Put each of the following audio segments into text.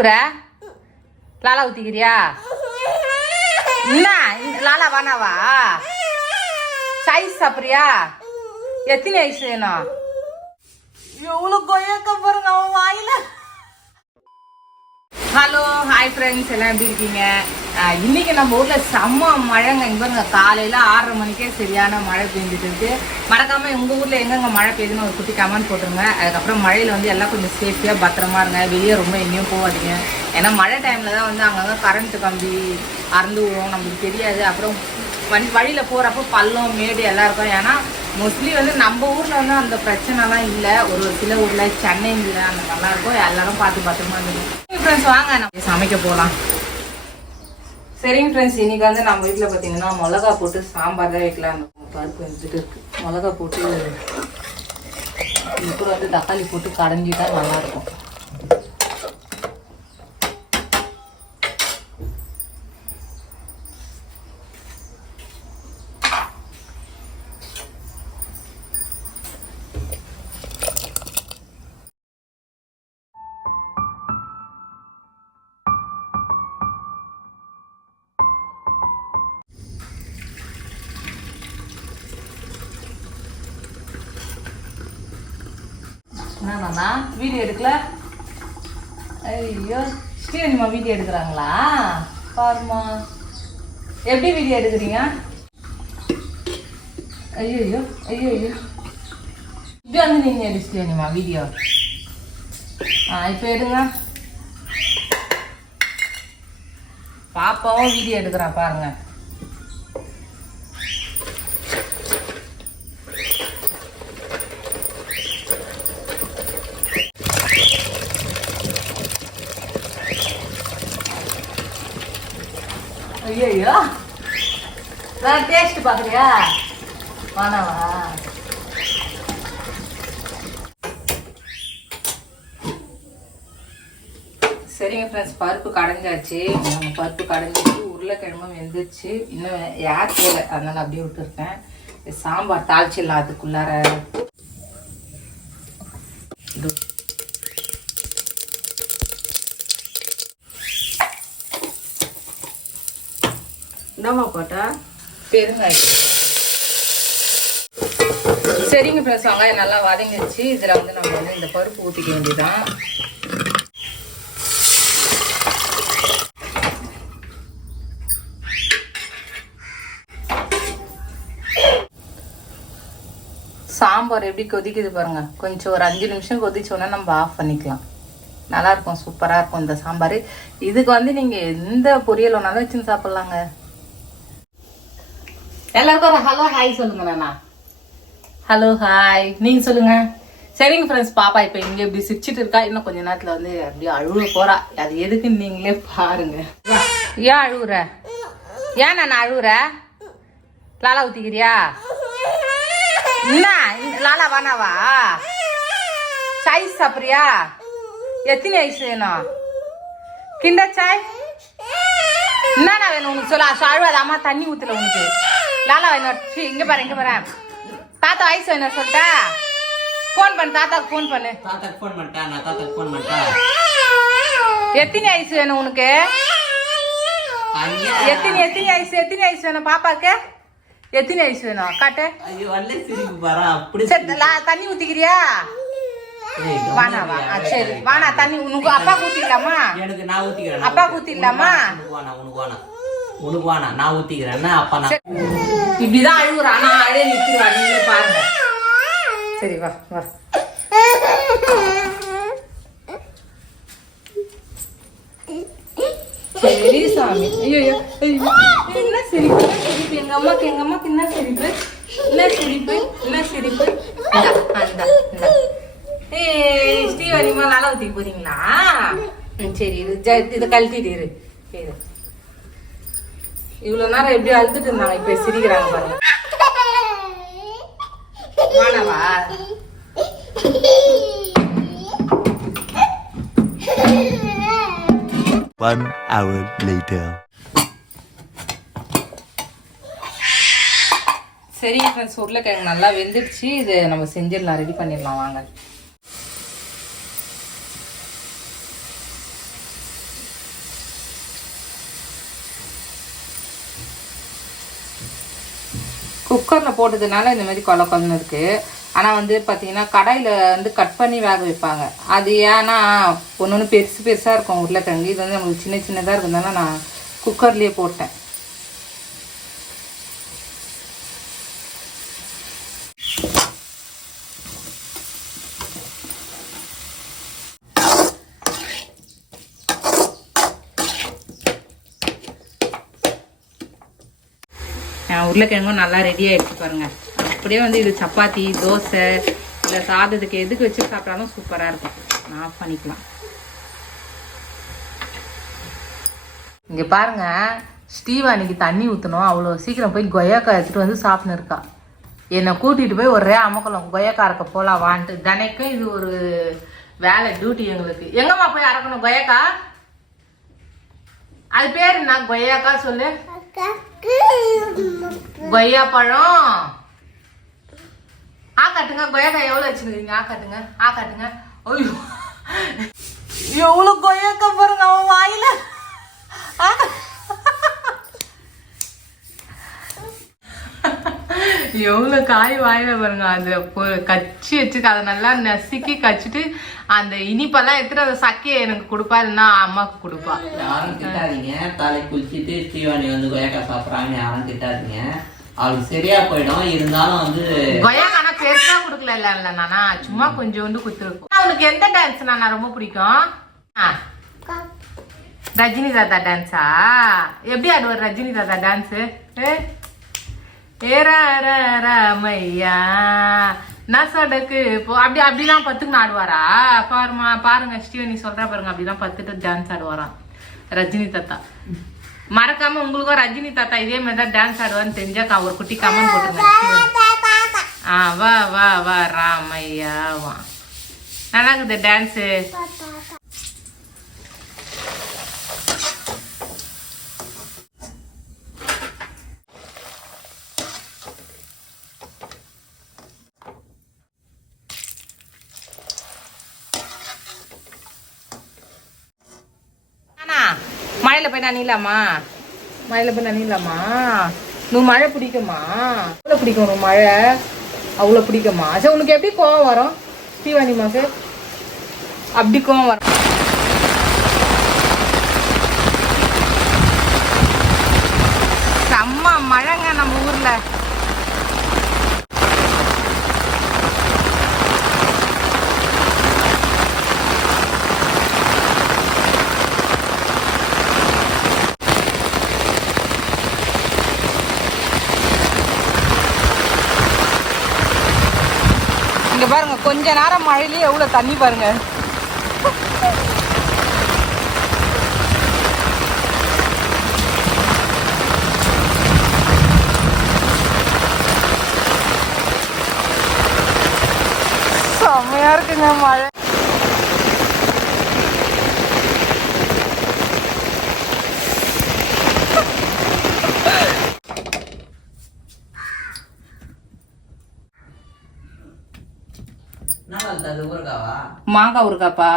அழுவுற லாலா ஊத்திக்கிறியா? என்ன? லாலா வானாவா? சைஸ் சாப்பிட்றியா? எத்தனை வயசு வேணும்? எவ்வளோ கொய்யாக்க பாருங்க அவன் வாயில. ஹலோ ஹாய் ஃப்ரெண்ட்ஸ் எல்லாம் எப்படி இருக்கீங்க? இன்றைக்கி இன்னைக்கு நம்ம ஊரில் செம்ம மழைங்க. இங்கே பாருங்க காலையில் ஆறரை மணிக்கே சரியான மழை பெஞ்சிட்டு இருக்கு. மறக்காமல் உங்கள் ஊரில் எங்கெங்கே மழை பெய்யுதுன்னு ஒரு குட்டி கமெண்ட் போட்டுருங்க. அதுக்கப்புறம் மழையில் வந்து எல்லாம் கொஞ்சம் சேஃப்டியாக பத்திரமா இருங்க. வெளியே ரொம்ப எங்கேயும் போகாதீங்க. ஏன்னா மழை டைமில் தான் வந்து அங்கங்கே கரண்ட்டு கம்பி அறந்து விடும் நம்மளுக்கு தெரியாது. அப்புறம் வண்டி வழியில் போகிறப்ப பள்ளம் மேடு எல்லாம் இருக்கும். ஏன்னா மோஸ்ட்லி வந்து நம்ம ஊரில் வந்து அந்த பிரச்சனைலாம் இல்லை. ஒரு சில ஊரில் சென்னையில் அந்த மாதிரிலாம் இருக்கும். எல்லாரும் பார்த்து பத்திரமா இருந்தது ஃப்ரெண்ட்ஸ் வாங்க நம்ம சமைக்க போகலாம் சரிங்க ஃப்ரெண்ட்ஸ் இன்றைக்கி வந்து நம்ம வீட்டில் பார்த்தீங்கன்னா மிளகா போட்டு சாம்பார் தான் வைக்கலாம். பருப்பு வந்துட்டு இருக்குது மிளகா போட்டு இது கூட வந்து தக்காளி போட்டு கடைஞ்சி தான் நல்லாயிருக்கும் என்னன்னா வீடியோ எடுக்கல? ஐயோ ஸ்ரீனிமா வீடியோ எடுக்கிறாங்களா? பாருமா எப்படி வீடியோ எடுக்கிறீங்க? ஐயோ ஐயோ ஐயோ ஐயோ இப்படி வந்து நீங்கள் எடு ஸ்ரீனிமா வீடியோ. ஆ இப்போ எடுங்க. பாப்பாவும் வீடியோ எடுக்கிறா பாருங்கள் ஐயோ நான் டேஸ்ட் பார்க்குறியா வேணாவா? சரிங்க ஃப்ரெண்ட்ஸ் பருப்பு கடைஞ்சாச்சு. நம்ம பருப்பு கடைஞ்சிட்டு உருளைக்கிழமும் வெந்துச்சு இன்னும் யார் அதனால் அப்படியே விட்டுருக்கேன். சாம்பார் தாளிச்சிடலாம் அதுக்குள்ளார. என்னம்மா போட்டா. பெருங்காயம் சரிங்க ஃப்ரெண்ட்ஸ் வெங்காயம் நல்லா வதங்கிடுச்சு இதில் வந்து நம்ம வந்து இந்த பருப்பு ஊற்றிக்க வேண்டியதான் சாம்பார் எப்படி கொதிக்குது பாருங்க. கொஞ்சம் ஒரு அஞ்சு நிமிஷம் கொதிச்சோன்னா நம்ம ஆஃப் பண்ணிக்கலாம். நல்லா இருக்கும் சூப்பராக இருக்கும் இந்த சாம்பார். இதுக்கு வந்து நீங்கள் எந்த பொரியல் வேணாலும் வச்சுன்னு சாப்பிட்லாங்க. எல்லாருக்கும் ஒரு ஹலோ ஹாய் சொல்லுங்க நானா. ஹலோ ஹாய் நீங்க சொல்லுங்க. சரிங்க ஃப்ரெண்ட்ஸ் பாப்பா இப்போ இங்கே இப்படி சிரிச்சிட்டு இருக்கா. இன்னும் கொஞ்ச நேரத்தில் வந்து அப்படியே அழுவ போறா. அது எதுக்குன்னு நீங்களே பாருங்க. ஏன் அழுவுற? ஏன் நான் அழுவுற? லாலா ஊத்திக்கிறியா? என்ன லாலா வானாவா? சாய் சாப்பிட்றியா? எத்தனை வயசு வேணும்? கிண்டர் சாய்? என்னண்ணா வேணும் உனக்கு? சொல்ல அசு அழுவாத. அம்மா தண்ணி ஊத்துல உனக்கு. லாலா சீ, இங்க பாரு இங்க பாரு. தாத்தா வயசு வேணும் சொல்லிட்டா? ஃபோன் பண்ணு தாத்தாக்கு ஃபோன் பண்ணு. தாத்தாக்கு ஃபோன் பண்ணிட்டா? நான் தாத்தாக்கு ஃபோன் பண்ணிட்டா? எத்தனை வயசு வேணும் உனக்கு? எத்தனை எத்தனை வயசு எத்தனை வயசு வேணும் பாப்பாக்கு எத்தனை வயசு வேணும்? காட்டு. சரி தண்ணி ஊத்திக்கிறியா? வானாவா சரி வானா தண்ணி உனக்கு அப்பா ஊத்திக்கலாமா? எனக்கு நான் ஊத்திக்கிறேன் அப்பா ஊத்திடலாமா? உனக்கு வேணாம் உனக்கு வேணாம் நான் ஊத்திக்கிறேன். அப்பா நான் இப்படிதான் அழுகுறா ஆனா அழே நிக்கிறா நீங்களே பாருங்க. சரி வா வா. சரி சாமி. ஐயோ. என்ன சிரிப்பு? சிரிப்பு? எங்க அம்மாக்கு எங்க அம்மாக்கு என்ன சிரிப்பு? என்ன சிரிப்பு? என்ன சிரிப்பு? ஸ்ரீவனிமா நல்லா ஊத்திக்க போறீங்களா? சரி இது இதை கழட்டிட்டு இரு. இவ்வளவு நேரம் எப்படி அழுதுட்டு இருந்தாங்க? இப்ப சிரிக்கிறாங்க பாருங்க. வானவா One hour later. சரிங்க ஃப்ரெண்ட்ஸ் உருளைக்கிழங்கு நல்லா வெந்துடுச்சு. இது நம்ம செஞ்சிடலாம். ரெடி பண்ணிடலாம். வாங்க. குக்கரில் போட்டதுனால இந்த மாதிரி கொல கொலன்னு இருக்குது ஆனால் வந்து பார்த்திங்கன்னா கடாயில் வந்து கட் பண்ணி வேக வைப்பாங்க. அது ஏன்னா ஒன்று ஒன்று பெருசு பெருசாக இருக்கும். உருளைக்கிழங்கு இது வந்து நம்மளுக்கு சின்ன சின்னதாக இருக்கிறதுனால நான் குக்கர்லேயே போட்டேன். உருளைக்கிழங்கும் நல்லா ரெடி எடுத்து பாருங்கள் அப்படியே வந்து இது சப்பாத்தி தோசை இல்லை சாதத்துக்கு எதுக்கு வச்சு சாப்பிட்டாலும் சூப்பராக இருக்கும். நான் ஆஃப் பண்ணிக்கலாம். இங்கே பாருங்க ஸ்டீவா அன்னைக்கு தண்ணி ஊற்றணும் அவ்வளோ சீக்கிரம் போய் கொய்யாக்காய் எடுத்துகிட்டு வந்து சாப்பிட்னு இருக்கா. என்னை கூட்டிகிட்டு போய் ஒரே அமக்கலாம் கொய்யாக்காய் அறக்க போகலாம் வான்ட்டு. தினைக்கும் இது ஒரு வேலை டியூட்டி எங்களுக்கு. எங்கம்மா போய் அறக்கணும் கொய்யாக்கா? அது பேர் நான் கொய்யாக்கா சொல்லு. கொய்யா பழம். ஆ காட்டுங்க கொய்யாக்காய் எவ்வளோ வச்சுருக்கீங்க ஆ காட்டுங்க ஆ காட்டுங்க. ஐயோ. எவ்வளோ கொய்யாக்காய் பாருங்க அவன் வாயில. ஆ. எவ்வளோ காய் வாயில பாருங்க அது கச்சி வச்சுக்க அதை நல்லா நசுக்கி கச்சிட்டு அந்த இனிப்பெல்லாம் எடுத்துட்டு அந்த சக்கையை எனக்கு கொடுப்பா இல்லைன்னா அம்மாவுக்கு கொடுப்பா. யாரும் திட்டாதீங்க. தலை குளிச்சுட்டு ஸ்ரீவாணி வந்து கொய்யாக்காய் சாப்பிட்றாங்கன்னு யாரும் திட்டாதீங்க. அவளுக்கு சரியா போயிடும். இருந்தாலும் வந்து கொய்யாக்கானா பெருசா கொடுக்கல இல்ல நானா. சும்மா கொஞ்சோண்டு குத்துருக்கும். அவனுக்கு எந்த டான்ஸ் நானா ரொம்ப பிடிக்கும்? ரஜினி தாத்தா டான்ஸா எப்படி ஆடுவார் ரஜினி தாத்தா டான்ஸ் ராமையா நான் இப்போ போ அப்படி அப்படிலாம் பத்துக்கு ஆடுவாரா பாருமா பாருங்க ஸ்டீவன் நீ சொல்ற பாருங்க அப்படிலாம் பத்துட்டு டான்ஸ் ஆடுவாராம். ரஜினி தாத்தா. மறக்காம உங்களுக்கும் ரஜினி தாத்தா இதே மாதிரி தான் டான்ஸ் ஆடுவான்னு தெரிஞ்சா ஒரு குட்டி கமெண்ட் போட்டுருங்க ஆ வா வா வா ராமையா வா. நல்லா இருக்குது டான்ஸு மழையில் போய் நனிலாமா மழையில் போய் நனிலாமா నువ్వు மழை பிடிக்குமா எவ்வளோ பிடிக்கும் உனக்கு மழை அவ்வளோ பிடிக்குமா சரி உனக்கு எப்படி கோவம் வரும் ஸ்ரீவாணிமாக்கு அப்படி கோவம் வரும் செம்ம மழைங்க நம்ம ஊர்ல கொஞ்ச நேரம் மழையிலே எவ்வளோ தண்ணி பாருங்க. செம்மையா இருக்குங்க மழை. மாங்காய் ஊறுகாப்பா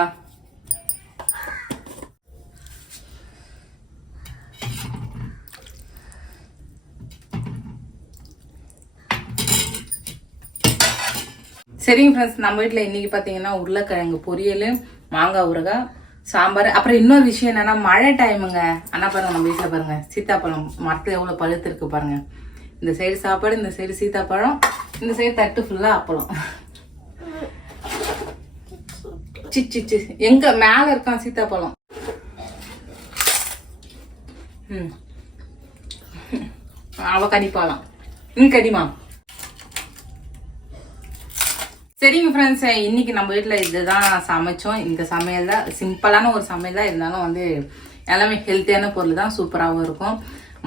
சரிங்க ஃப்ரெண்ட்ஸ் நம்ம வீட்டில் இன்றைக்கி பார்த்தீங்கன்னா உருளைக்கிழங்கு பொரியல் மாங்காய் ஊறுகாய் சாம்பார். அப்புறம் இன்னொரு விஷயம் என்னென்னா மழை டைமுங்க அண்ணா பாருங்கள் நம்ம வீட்டில் பாருங்கள் சீத்தாப்பழம் மரத்தில் எவ்வளோ பழுத்து இருக்குது பாருங்க. இந்த சைடு சாப்பாடு இந்த சைடு சீத்தாப்பழம் இந்த சைடு தட்டு ஃபுல்லாக அப்பளம். சிச்சி சி எங்க மேல இருக்கான் சீத்தாப்பழம். ம். அவ கடிப்பாளாம். ம் கடிமா. சரிங்க ஃப்ரெண்ட்ஸ் இன்னைக்கு நம்ம வீட்டில் இதுதான் சமைச்சோம். இந்த சமையல் தான் சிம்பிளான ஒரு சமையல் தான் இருந்தாலும் வந்து எல்லாமே ஹெல்த்தியான பொருள் தான் சூப்பராகவும் இருக்கும்.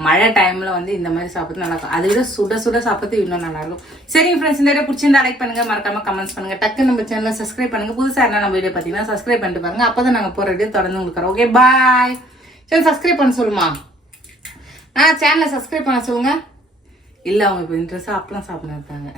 மழை டைமில் வந்து இந்த மாதிரி சாப்பிட்டு நல்லாயிருக்கும். அதை விட சுட சுட சாப்பிட்டு இன்னும் நல்லாயிருக்கும். சரி சரிங்க ஃப்ரெண்ட்ஸ் இந்த வீடியோ பிடிச்சிருந்தா லைக் பண்ணுங்கள் மறக்காம கமெண்ட்ஸ் பண்ணுங்க. டக்கு நம்ம சேனலில் சப்ஸ்கிரைப் பண்ணுங்கள் புதுசாக என்ன நம்ம வீடியோ பார்த்தீங்கன்னா சப்ஸ்கிரைப் பண்ணிட்டு பாருங்க. அப்போ தான் நாங்கள் போகிற வீடியோ தொடர்ந்து உங்களுக்கு ஓகே பாய் சரி சப்ஸ்கிரைப் பண்ண சொல்லுமா? ஆ சேனலை சப்ஸ்கிரைப் பண்ண சொல்லுங்கள் இல்லை அவங்க இப்போ இன்ட்ரெஸ்ட்டாக அப்பெல்லாம் சாப்பிட்டு இருக்காங்க.